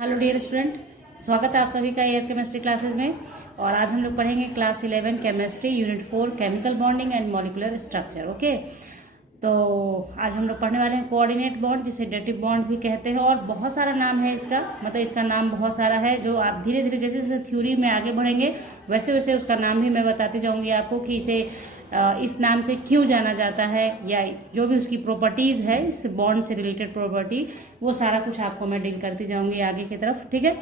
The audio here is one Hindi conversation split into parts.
हेलो डियर स्टूडेंट, स्वागत है आप सभी का एयर केमिस्ट्री क्लासेस में। और आज हम लोग पढ़ेंगे class 11 chemistry unit 4 chemical bonding and molecular structure. Okay, तो आज हम लोग पढ़ने वाले हैं कोऑर्डिनेट बॉन्ड, जिसे डेटिव बॉन्ड भी कहते हैं। और बहुत सारा नाम है इसका, मतलब इसका नाम बहुत सारा है, जो आप धीरे धीरे जैसे जैसे थ्योरी में आगे बढ़ेंगे वैसे वैसे उसका नाम भी मैं बताती जाऊंगी आपको कि इसे इस नाम से क्यों जाना जाता है, या जो भी उसकी प्रॉपर्टीज़ है, इस बॉन्ड से रिलेटेड प्रॉपर्टी, वो सारा कुछ आपको मैं डील करती जाऊंगी आगे की तरफ। ठीक है,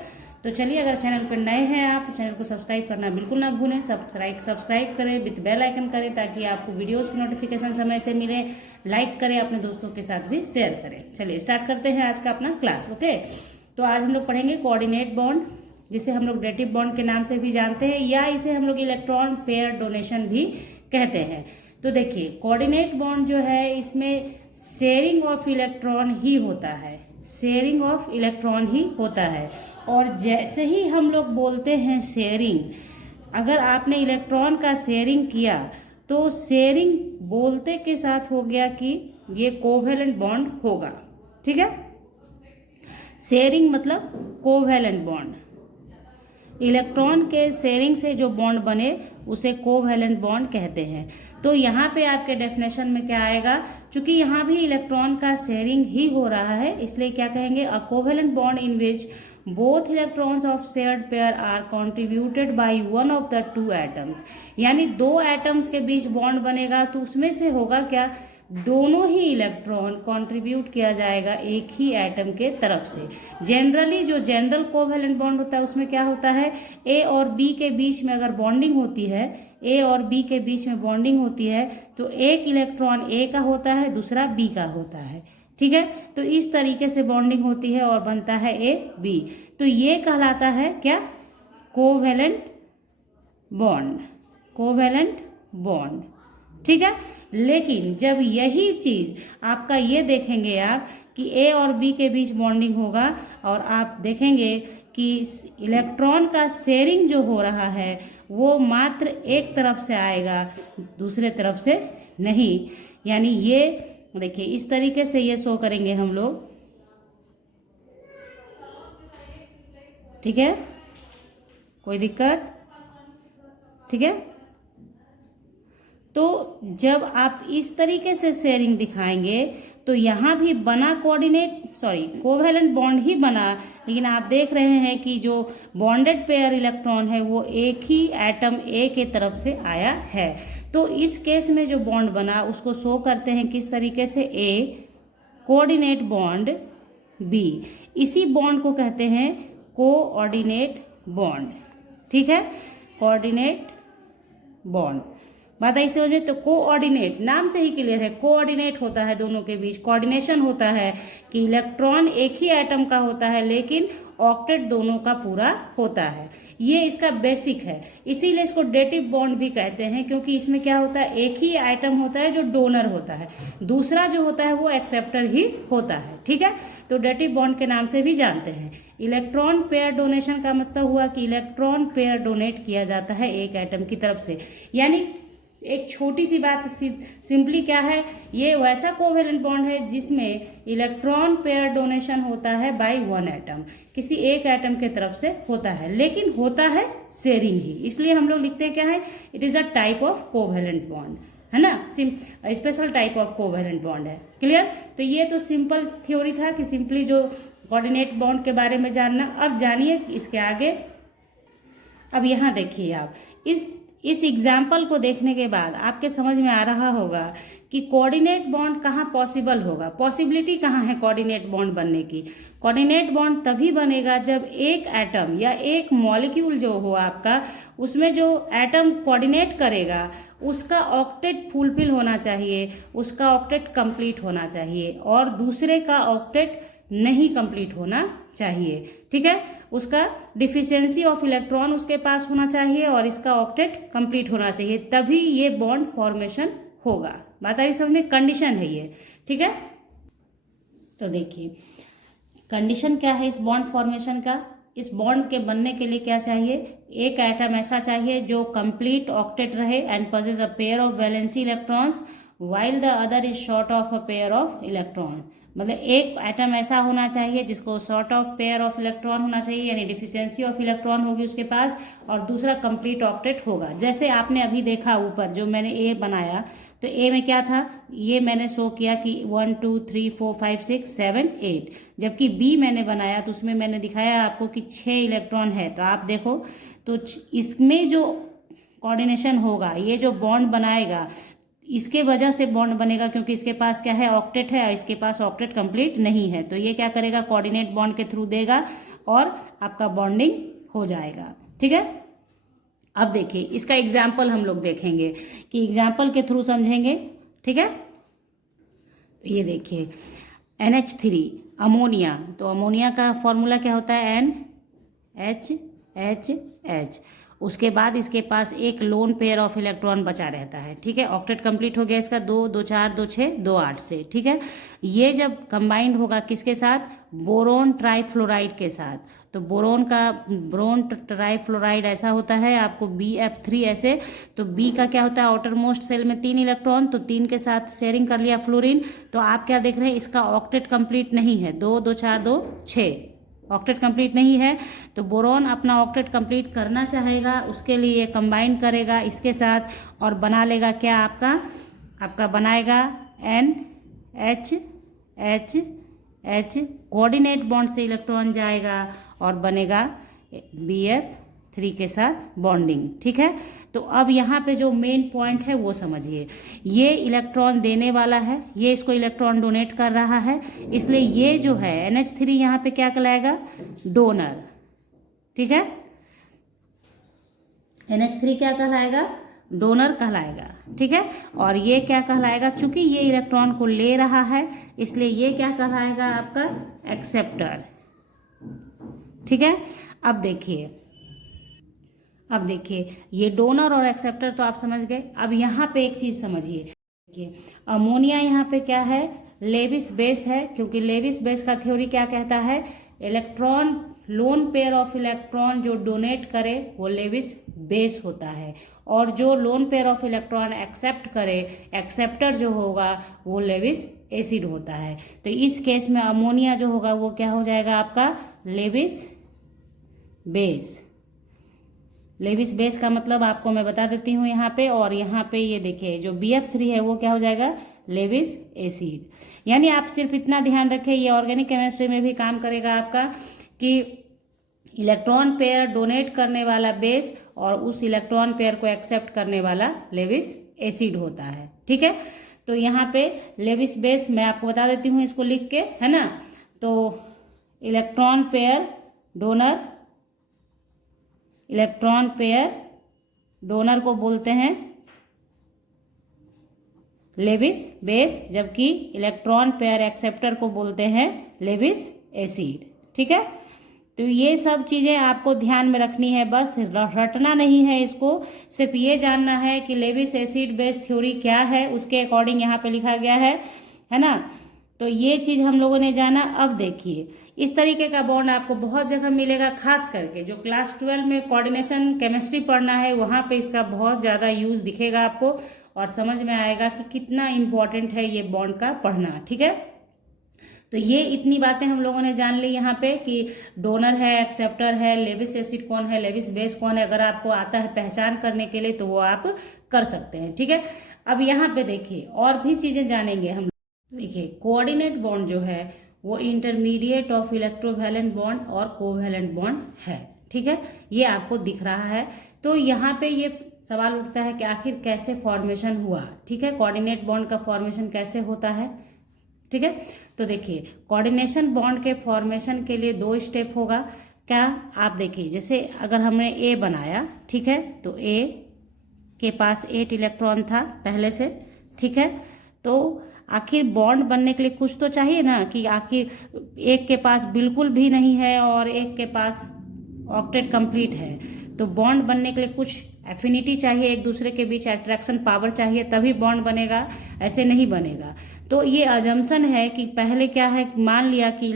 तो चलिए, अगर चैनल पर नए हैं आप तो चैनल को सब्सक्राइब करना बिल्कुल ना भूलें। सब्सक्राइब करें, विथ बेल आइकन करें, ताकि आपको वीडियोस की नोटिफिकेशन समय से मिले। लाइक करें, अपने दोस्तों के साथ भी शेयर करें। चलिए स्टार्ट करते हैं आज का अपना क्लास। ओके, तो आज हम लोग पढ़ेंगे कोऑर्डिनेट बॉन्ड, जिसे हम लोग डेटिव बॉन्ड के नाम से भी जानते हैं, या इसे हम लोग इलेक्ट्रॉन पेयर डोनेशन भी कहते हैं। तो देखिए, कोऑर्डिनेट बॉन्ड जो है, इसमें शेयरिंग ऑफ इलेक्ट्रॉन ही होता है, शेयरिंग ऑफ इलेक्ट्रॉन ही होता है। और जैसे ही हम लोग बोलते हैं शेयरिंग, अगर आपने इलेक्ट्रॉन का शेयरिंग किया तो शेयरिंग बोलते के साथ हो गया कि ये कोवैलेंट बॉन्ड होगा। ठीक है, शेयरिंग मतलब कोवैलेंट बॉन्ड। इलेक्ट्रॉन के शेयरिंग से जो बॉन्ड बने उसे कोवैलेंट बॉन्ड कहते हैं। तो यहाँ पे आपके डेफिनेशन में क्या आएगा, चूंकि यहाँ भी इलेक्ट्रॉन का शेयरिंग ही हो रहा है, इसलिए क्या कहेंगे, a covalent bond in which both electrons of shared pair are contributed by one of the two atoms. यानी दो एटम्स के बीच बॉन्ड बनेगा तो उसमें से होगा क्या, दोनों ही इलेक्ट्रॉन कंट्रीब्यूट किया जाएगा एक ही एटम के तरफ से। जनरली जो जनरल कोवैलेंट बॉन्ड होता है उसमें क्या होता है, ए और बी के बीच में अगर बॉन्डिंग होती है, ए और बी के बीच में बॉन्डिंग होती है, तो एक इलेक्ट्रॉन ए का होता है, दूसरा बी का होता है। ठीक है, तो इस तरीके से बॉन्डिंग होती है और बनता है ए बी। तो ये कहलाता है क्या, कोवैलेंट बॉन्ड, कोवैलेंट बॉन्ड। ठीक है, लेकिन जब यही चीज आपका ये देखेंगे आप कि ए और बी के बीच बॉन्डिंग होगा, और आप देखेंगे कि इलेक्ट्रॉन का शेयरिंग जो हो रहा है वो मात्र एक तरफ से आएगा, दूसरे तरफ से नहीं। यानी ये देखिए, इस तरीके से ये शो करेंगे हम लोग। ठीक है, कोई दिक्कत? ठीक है, तो जब आप इस तरीके से शेयरिंग दिखाएंगे तो यहाँ भी बना कोवैलेंट बॉन्ड ही बना, लेकिन आप देख रहे हैं कि जो बॉन्डेड पेयर इलेक्ट्रॉन है वो एक ही एटम ए के तरफ से आया है। तो इस केस में जो बॉन्ड बना उसको शो करते हैं किस तरीके से, ए कोऑर्डिनेट बॉन्ड बी। इसी बॉन्ड को कहते हैं कोऑर्डिनेट बॉन्ड। ठीक है, कोऑर्डिनेट बॉन्ड, बात आई समझ में। तो कोऑर्डिनेट नाम से ही क्लियर है, कोऑर्डिनेट होता है, दोनों के बीच कोऑर्डिनेशन होता है कि इलेक्ट्रॉन एक ही एटम का होता है लेकिन ऑक्टेट दोनों का पूरा होता है। ये इसका बेसिक है, इसीलिए इसको डेटिव बॉन्ड भी कहते हैं, क्योंकि इसमें क्या होता है, एक ही आइटम होता है जो डोनर होता है, दूसरा जो होता है वो एक्सेप्टर ही होता है। ठीक है, तो डेटिव बॉन्ड के नाम से भी जानते हैं। इलेक्ट्रॉन पेयर डोनेशन का मतलब हुआ कि इलेक्ट्रॉन पेयर डोनेट किया जाता है एक एटम की तरफ से। यानी एक छोटी सी बात सिंपली क्या है, ये वैसा कोवैलेंट बॉन्ड है जिसमें इलेक्ट्रॉन पेयर डोनेशन होता है बाय वन एटम, किसी एक एटम के तरफ से होता है, लेकिन होता है शेयरिंग ही। इसलिए हम लोग लिखते हैं क्या है, it is a type of covalent bond, है ना, special type of covalent bond है। क्लियर? तो ये तो सिंपल थ्योरी था कि सिंपली जो कोऑर्डिनेट बॉन्ड के बारे में जानना। अब जानिए इसके आगे। अब यहाँ देखिए, आप इस एग्जाम्पल को देखने के बाद आपके समझ में आ रहा होगा कि कोऑर्डिनेट बॉन्ड कहाँ पॉसिबल होगा, पॉसिबिलिटी कहाँ है कोऑर्डिनेट बॉन्ड बनने की। कोऑर्डिनेट बॉन्ड तभी बनेगा जब एक एटम या एक मॉलिक्यूल जो हो आपका, उसमें जो एटम कोऑर्डिनेट करेगा उसका ऑक्टेट फुलफिल होना चाहिए, उसका ऑक्टेट कंप्लीट होना चाहिए, और दूसरे का ऑक्टेट नहीं कंप्लीट होना चाहिए। ठीक है, उसका डिफिशियंसी ऑफ इलेक्ट्रॉन उसके पास होना चाहिए और इसका ऑक्टेट कंप्लीट होना चाहिए, तभी ये बॉन्ड फॉर्मेशन होगा। बात आ रही समझ में, कंडीशन है ये। ठीक है, तो देखिए कंडीशन क्या है इस बॉन्ड फॉर्मेशन का। इस बॉन्ड के बनने के लिए क्या चाहिए, एक एटम ऐसा चाहिए जो कंप्लीट ऑक्टेट रहे and possess a pair of valency electrons while the other is short of a pair of electrons। मतलब एक एटम ऐसा होना चाहिए जिसको short of pair of electron होना चाहिए, यानी डिफिशियंसी ऑफ इलेक्ट्रॉन होगी उसके पास, और दूसरा कंप्लीट ऑक्टेट होगा। जैसे आपने अभी देखा ऊपर जो मैंने ए बनाया, तो ए में क्या था, ये मैंने शो किया कि 1 2 3 4 5 6 7 8, जबकि बी मैंने बनाया तो उसमें मैंने दिखाया आपको कि 6 इलेक्ट्रॉन है। तो आप देखो तो इसमें जो कोऑर्डिनेशन होगा, ये जो बॉन्ड बनाएगा, इसके वजह से बॉन्ड बनेगा क्योंकि इसके पास क्या है, ऑक्टेट है, और इसके पास ऑक्टेट कंप्लीट नहीं है। तो ये क्या करेगा, कोऑर्डिनेट बॉन्ड के थ्रू देगा और आपका बॉन्डिंग हो जाएगा। ठीक है, अब देखिए इसका एग्जाम्पल हम लोग देखेंगे कि एग्जाम्पल के थ्रू समझेंगे। ठीक है, तो ये देखिए NH3 अमोनिया, तो अमोनिया का फॉर्मूला क्या होता है, NHHH। उसके बाद इसके पास एक लोन पेयर ऑफ इलेक्ट्रॉन बचा रहता है। ठीक है, ऑक्टेट कंप्लीट हो गया इसका 2 2 4 2 6 2 8 से। ठीक है, ये जब कंबाइंड होगा किसके साथ, बोरोन ट्राइफ्लोराइड के साथ, तो बोरोन ट्राइफ्लोराइड ऐसा होता है आपको BF3 ऐसे। तो बी का क्या होता है, आउटर मोस्ट सेल में 3 इलेक्ट्रॉन, तो 3 के साथ शेयरिंग कर लिया फ्लोरीन। तो आप क्या देख रहे हैं, इसका ऑक्टेट कंप्लीट नहीं है, 2 2 4 2 6 ऑक्टेट कंप्लीट नहीं है। तो बोरोन अपना ऑक्टेट कंप्लीट करना चाहेगा, उसके लिए कंबाइन करेगा इसके साथ और बना लेगा क्या, आपका बनाएगा NHH, कोऑर्डिनेट बॉन्ड से इलेक्ट्रॉन जाएगा और बनेगा BF3 के साथ बॉन्डिंग। ठीक है, तो अब यहाँ पे जो मेन पॉइंट है वो समझिए, ये इलेक्ट्रॉन देने वाला है, ये इसको इलेक्ट्रॉन डोनेट कर रहा है, इसलिए ये जो है NH3 यहाँ पे क्या कहलाएगा, डोनर। ठीक है, NH3 क्या कहलाएगा, डोनर कहलाएगा। ठीक है, और ये क्या कहलाएगा, चूंकि ये इलेक्ट्रॉन को ले रहा है इसलिए ये क्या कहलाएगा, आपका एक्सेप्टर। ठीक है, अब देखिए ये डोनर और एक्सेप्टर तो आप समझ गए। अब यहाँ पे एक चीज समझिए, देखिए अमोनिया यहाँ पे क्या है, लेविस बेस है, क्योंकि लेविस बेस का थ्योरी क्या कहता है, electron lone pair of electron जो डोनेट करे वो लेविस बेस होता है, और जो lone pair of electron accept करे, एक्सेप्टर जो होगा वो लेविस एसिड होता है। तो इस केस में अमोनिया जो होगा वो क्या हो जाएगा, आपका लेविस बेस। लेविस बेस का मतलब आपको मैं बता देती हूँ यहाँ पे, और यहाँ पे ये देखिए जो BF3 है वो क्या हो जाएगा, लेविस एसिड। यानी आप सिर्फ इतना ध्यान रखें, ये ऑर्गेनिक केमिस्ट्री में भी काम करेगा आपका, कि इलेक्ट्रॉन पेयर डोनेट करने वाला बेस और उस इलेक्ट्रॉन पेयर को एक्सेप्ट करने वाला लेविस एसिड होता है। ठीक है, तो यहाँ पे लेविस बेस मैं आपको बता देती हूँ इसको लिख के, है ना। तो इलेक्ट्रॉन पेयर डोनर को बोलते हैं लेविस बेस, जबकि इलेक्ट्रॉन पेयर एक्सेप्टर को बोलते हैं लेविस एसिड। ठीक है, तो ये सब चीज़ें आपको ध्यान में रखनी है, बस रटना नहीं है इसको, सिर्फ ये जानना है कि लेविस एसिड बेस थ्योरी क्या है, उसके अकॉर्डिंग यहाँ पे लिखा गया है ना। तो ये चीज़ हम लोगों ने जाना। अब देखिए इस तरीके का बॉन्ड आपको बहुत जगह मिलेगा, खास करके जो क्लास 12 में कोऑर्डिनेशन केमिस्ट्री पढ़ना है वहाँ पे इसका बहुत ज़्यादा यूज़ दिखेगा आपको, और समझ में आएगा कि कितना इम्पोर्टेंट है ये बॉन्ड का पढ़ना। ठीक है, तो ये इतनी बातें हम लोगों ने जान ली यहाँ पे कि डोनर है, एक्सेप्टर है, लेविस एसिड कौन है, लेविस बेस कौन है। अगर आपको आता है पहचान करने के लिए तो वो आप कर सकते हैं। ठीक है, अब यहाँ पे देखिए और भी चीज़ें जानेंगे हम। देखिए कोऑर्डिनेट बॉन्ड जो है वो इंटरमीडिएट ऑफ इलेक्ट्रोवैलेंट बॉन्ड और कोवैलेंट बॉन्ड है। ठीक है, ये आपको दिख रहा है। तो यहाँ पे ये सवाल उठता है कि आखिर कैसे फॉर्मेशन हुआ। ठीक है, कोऑर्डिनेट बॉन्ड का फॉर्मेशन कैसे होता है। ठीक है, तो देखिए कोऑर्डिनेशन बॉन्ड के फॉर्मेशन के लिए 2 स्टेप होगा। क्या, आप देखिए जैसे अगर हमने ए बनाया, ठीक है, तो ए के पास 8 इलेक्ट्रॉन था पहले से। ठीक है, तो आखिर बॉन्ड बनने के लिए कुछ तो चाहिए ना, कि आखिर एक के पास बिल्कुल भी नहीं है और एक के पास ऑक्टेट कंप्लीट है, तो बॉन्ड बनने के लिए कुछ एफिनिटी चाहिए, एक दूसरे के बीच अट्रैक्शन पावर चाहिए, तभी बॉन्ड बनेगा, ऐसे नहीं बनेगा। तो ये अजम्पशन है कि पहले क्या है, मान लिया कि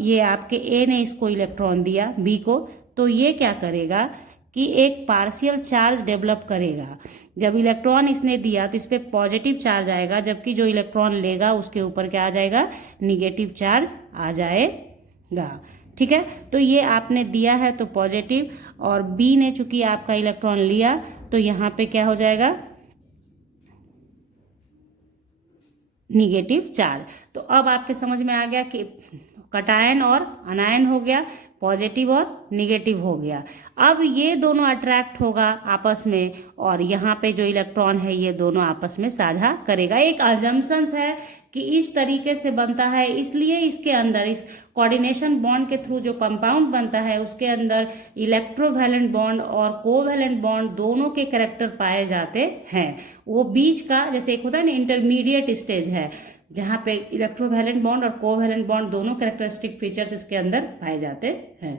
ये आपके ए ने इसको इलेक्ट्रॉन दिया बी को, तो ये क्या करेगा कि एक पार्शियल चार्ज डेवलप करेगा। जब इलेक्ट्रॉन इसने दिया तो इस पर पॉजिटिव चार्ज आएगा, जबकि जो इलेक्ट्रॉन लेगा उसके ऊपर क्या आ जाएगा, निगेटिव चार्ज आ जाएगा। ठीक है, तो ये आपने दिया है तो पॉजिटिव, और बी ने चूंकि आपका इलेक्ट्रॉन लिया तो यहाँ पे क्या हो जाएगा, निगेटिव चार्ज। तो अब आपके समझ में आ गया कि कटायन और अनायन हो गया, पॉजिटिव और निगेटिव हो गया। अब ये दोनों अट्रैक्ट होगा आपस में, और यहाँ पे जो इलेक्ट्रॉन है ये दोनों आपस में साझा करेगा। एक अजम्पशंस है कि इस तरीके से बनता है, इसलिए इसके अंदर इस कोऑर्डिनेशन बॉन्ड के थ्रू जो कंपाउंड बनता है उसके अंदर इलेक्ट्रोवैलेंट बॉन्ड और कोवैलेंट बॉन्ड दोनों के कैरेक्टर पाए जाते हैं। वो बीच का जैसे एक होता है ना इंटरमीडिएट स्टेज है, जहाँ पे इलेक्ट्रोवैलेंट बॉन्ड और कोवैलेंट बॉन्ड दोनों कैरेक्टरिस्टिक फीचर्स इसके अंदर पाए जाते हैं।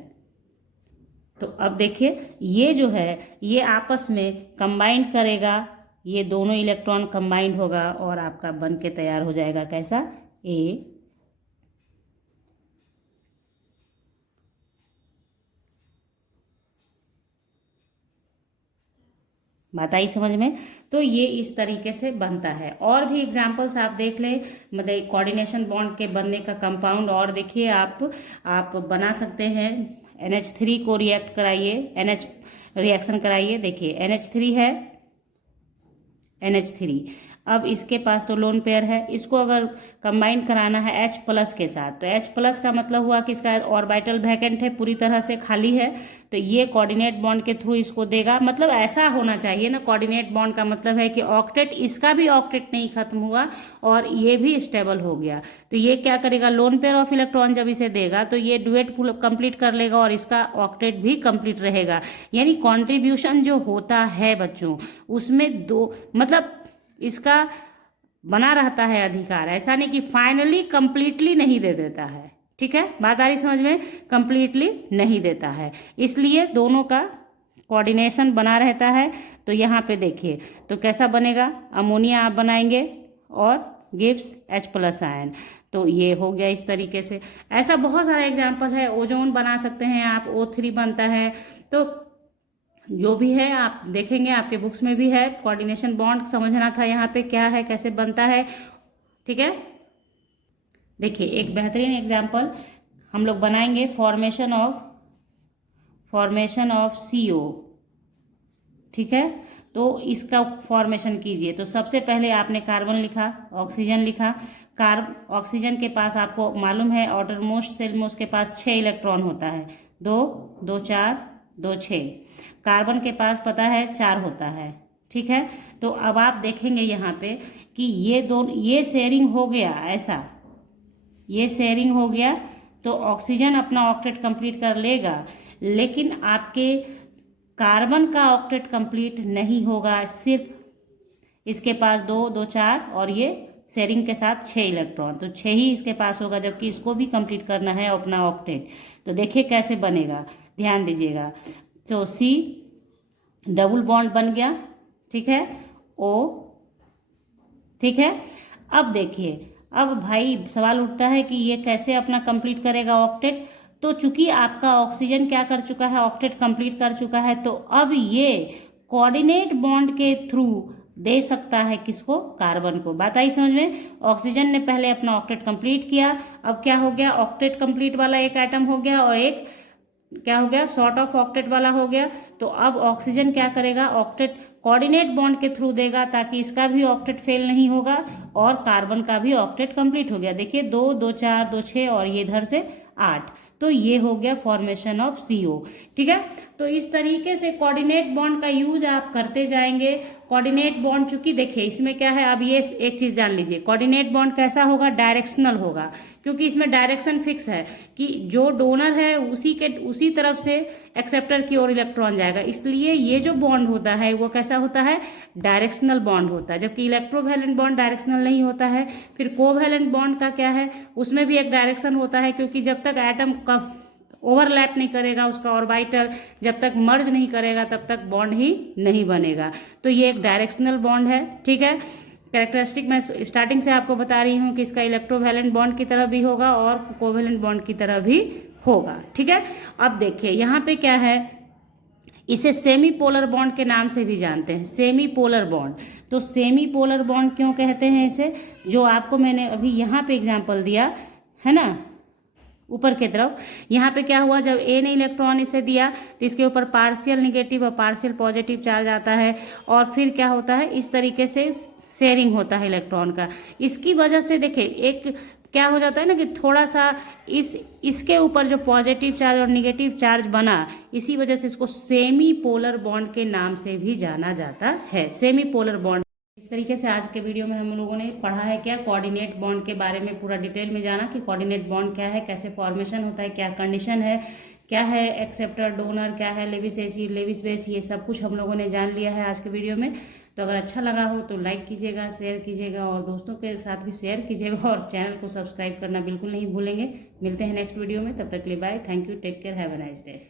तो अब देखिए ये जो है ये आपस में कंबाइंड करेगा, ये दोनों इलेक्ट्रॉन कंबाइंड होगा और आपका बन के तैयार हो जाएगा कैसा, ए। बात आई समझ में? तो ये इस तरीके से बनता है। और भी एग्जांपल्स आप देख लें, मतलब कोऑर्डिनेशन बॉन्ड के बनने का कंपाउंड और देखिए आप बना सकते हैं। NH3 को रिएक्ट कराइए, NH रिएक्शन कराइए। देखिए NH3 है, NH3, अब इसके पास तो लोन पेयर है, इसको अगर कंबाइन कराना है H प्लस के साथ, तो H प्लस का मतलब हुआ कि इसका ऑर्बिटल वैकेंट है, पूरी तरह से खाली है, तो ये कोऑर्डिनेट बॉन्ड के थ्रू इसको देगा। मतलब ऐसा होना चाहिए ना, कोऑर्डिनेट बॉन्ड का मतलब है कि ऑक्टेट, इसका भी ऑक्टेट नहीं खत्म हुआ और ये भी स्टेबल हो गया। तो ये क्या करेगा, लोन पेयर ऑफ इलेक्ट्रॉन जब इसे देगा तो ये डुएट कंप्लीट कर लेगा और इसका ऑक्टेट भी कंप्लीट रहेगा। यानी कॉन्ट्रीब्यूशन जो होता है बच्चों, उसमें दो मतलब इसका बना रहता है अधिकार, ऐसा नहीं कि फाइनली कंप्लीटली नहीं दे देता है। ठीक है, बात आ रही समझ में? कंप्लीटली नहीं देता है, इसलिए दोनों का कोऑर्डिनेशन बना रहता है। तो यहाँ पे देखिए तो कैसा बनेगा, अमोनिया आप बनाएंगे और गिव्स H प्लस आयन, तो ये हो गया इस तरीके से। ऐसा बहुत सारा एग्जाम्पल है, ओजोन बना सकते हैं आप, O3 बनता है। तो जो भी है आप देखेंगे, आपके बुक्स में भी है। कोऑर्डिनेशन बॉन्ड समझना था यहाँ पे क्या है, कैसे बनता है। ठीक है, देखिए एक बेहतरीन एग्जांपल हम लोग बनाएंगे, फॉर्मेशन ऑफ CO। ठीक है, तो इसका फॉर्मेशन कीजिए। तो सबसे पहले आपने कार्बन लिखा, ऑक्सीजन लिखा। ऑक्सीजन के पास आपको मालूम है आउटरमोस्ट सेल में उसके पास 6 इलेक्ट्रॉन होता है, 2 2 4 2 6। कार्बन के पास पता है 4 होता है। ठीक है, तो अब आप देखेंगे यहाँ पे कि ये दोनों, ये शेयरिंग हो गया, ऐसा ये शेयरिंग हो गया तो ऑक्सीजन अपना ऑक्टेट कंप्लीट कर लेगा, लेकिन आपके कार्बन का ऑक्टेट कंप्लीट नहीं होगा। सिर्फ इसके पास 2 2 4 और ये शेयरिंग के साथ 6 इलेक्ट्रॉन, तो 6 ही इसके पास होगा, जबकि इसको भी कंप्लीट करना है अपना ऑक्टेट। तो देखिए कैसे बनेगा, ध्यान दीजिएगा। तो C डबल बॉन्ड बन गया, ठीक है, O। ठीक है, अब देखिए, अब भाई सवाल उठता है कि ये कैसे अपना कंप्लीट करेगा ऑक्टेट। तो चूंकि आपका ऑक्सीजन क्या कर चुका है, ऑक्टेट कंप्लीट कर चुका है, तो अब ये कोऑर्डिनेट बॉन्ड के थ्रू दे सकता है किसको, कार्बन को। बात आई समझ में? ऑक्सीजन ने पहले अपना ऑक्टेट कंप्लीट किया, अब क्या हो गया, ऑक्टेट कंप्लीट वाला एक एटम हो गया और एक क्या हो गया, शॉर्ट ऑफ ऑक्टेट वाला हो गया। तो अब ऑक्सीजन क्या करेगा, ऑक्टेट कोऑर्डिनेट बॉन्ड के थ्रू देगा, ताकि इसका भी ऑक्टेट फेल नहीं होगा और कार्बन का भी ऑक्टेट कंप्लीट हो गया। देखिए 2 2 4 2 6 और ये इधर से 8, तो ये हो गया फॉर्मेशन ऑफ CO। ठीक है, तो इस तरीके से कोऑर्डिनेट बॉन्ड का यूज आप करते जाएंगे। कोऑर्डिनेट बॉन्ड चूंकि देखिए इसमें क्या है, अब ये एक चीज जान लीजिए, कोऑर्डिनेट बॉन्ड कैसा होगा, डायरेक्शनल होगा, क्योंकि इसमें डायरेक्शन फिक्स है कि जो डोनर है उसी तरफ से एक्सेप्टर की ओर इलेक्ट्रॉन जाएगा। इसलिए ये जो बॉन्ड होता है वो कैसा होता है, डायरेक्शनल बॉन्ड होता है, जबकि इलेक्ट्रोवैलेंट बॉन्ड डायरेक्शनल नहीं होता है। फिर कोवैलेंट बॉन्ड का क्या है, उसमें भी एक डायरेक्शन होता है, क्योंकि जब तक एटम का ओवरलैप नहीं करेगा उसका ऑर्बिटल, जब तक मर्ज नहीं करेगा तब तक बॉन्ड ही नहीं बनेगा। तो ये एक डायरेक्शनल बॉन्ड है। ठीक है, कैरेक्टरिस्टिक मैं स्टार्टिंग से आपको बता रही हूँ कि इसका इलेक्ट्रोवैलेंट बॉन्ड की तरह भी होगा और कोवैलेंट बॉन्ड की तरह भी होगा। ठीक है, अब देखिए यहाँ पे क्या है, इसे सेमी पोलर बॉन्ड के नाम से भी जानते हैं, सेमी पोलर बॉन्ड। तो सेमी पोलर बॉन्ड क्यों कहते हैं इसे, जो आपको मैंने अभी यहाँ पे एग्जांपल दिया है ना, ऊपर की तरफ, यहाँ पे क्या हुआ, जब ए ने इलेक्ट्रॉन इसे दिया तो इसके ऊपर पार्शियल निगेटिव और पार्शियल पॉजिटिव चार्ज आता है, और फिर क्या होता है, इस तरीके से शेयरिंग होता है इलेक्ट्रॉन का। इसकी वजह से देखिए एक क्या हो जाता है ना कि थोड़ा सा इसके ऊपर जो पॉजिटिव चार्ज और निगेटिव चार्ज बना, इसी वजह से इसको सेमी पोलर बॉन्ड के नाम से भी जाना जाता है, सेमी पोलर बॉन्ड। इस तरीके से आज के वीडियो में हम लोगों ने पढ़ा है क्या, कोऑर्डिनेट बॉन्ड के बारे में पूरा डिटेल में जाना कि कोऑर्डिनेट बॉन्ड क्या है, कैसे फॉर्मेशन होता है, क्या कंडीशन है, क्या है एक्सेप्टर डोनर, क्या है लेविस एसिड लेविस बेस, ये सब कुछ हम लोगों ने जान लिया है आज के वीडियो में। तो अगर अच्छा लगा हो तो लाइक कीजिएगा, शेयर कीजिएगा और दोस्तों के साथ भी शेयर कीजिएगा, और चैनल को सब्सक्राइब करना बिल्कुल नहीं भूलेंगे। मिलते हैं नेक्स्ट वीडियो में, तब तक के लिए bye, thank you, take care, have a nice day.